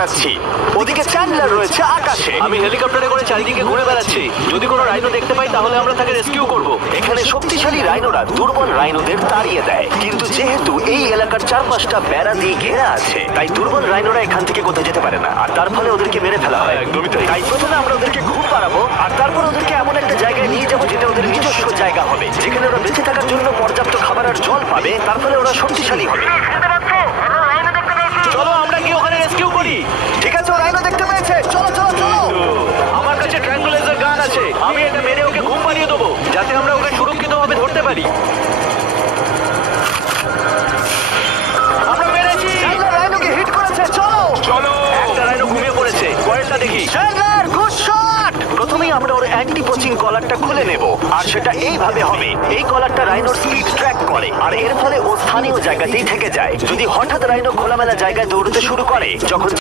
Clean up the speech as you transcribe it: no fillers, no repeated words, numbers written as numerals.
বেড়াচ্ছি। ওদিকে চ্যান্ডলার রয়েছে আকাশে। আমি হেলিকপ্টারে করে চারিদিকে ঘুরে বেড়াচ্ছি। যদি কোনো রাইনো দেখতে পাই তাহলে আমরা তাকে রেস্কিউ করব। এখানে শক্তিশালী রাইনোরা দুর্বল রাইনোদের তাড়িয়ে দেয়, কিন্তু যেহেতু এই এলাকার চারপাশটা বেড়া দিয়ে ঘেরা আছে, তাই দুর্বল রাইনোরা এখান থেকে কোথাও যেতে পারে না, আর তার ফলে ওদেরকে মেরে ফেলা হয়। একদমই তাই। তাই প্রথমে আমরা ওদেরকে ঘুম পাড়াবো, আর তারপর ওদেরকে এমন একটা জায়গায় নিয়ে যাবো যেটা ওদের নিজস্ব জায়গা হবে, যেখানে ওরা বেঁচে থাকার জন্য পর্যাপ্ত খাবার আর জল পাবে। তার ফলে ওরা শক্তিশালী হবে। চলো আমরা কি ওখানে রেস্কিউ করি? ঠিক আছে, ও রাইনো দেখতে পেয়েছে। চলো চলো চলো। আমার কাছে ট্রায়াঙ্গুলার গান আছে। আমি এটা মেরে ওকে ঘুম পাড়িয়ে দেবো, যাতে আমরা ওকে সুরক্ষিতভাবে ধরতে পারি। আমরা মেরেছি। চ্যান্ডলার রাইনোকে হিট করেছে। চলো চলো। একটা রাইনো ঘুমিয়ে পড়েছে। পরেরটা দেখি। Chandler, good shot. প্রথমেই আমরা ওর অ্যান্টি পোচিং কলারটা খুলে নেব, আর সেটা এইভাবে হবে। এই কলারটা রাইনোর স্পিড ট্র্যাক করে, আর এর ফলে ও স্থানীয় জায়গাতেই থেকে যায়। যদি হঠাৎ রাইনো খোলামেলা জায়গায় দৌড়তে শুরু করে, যখন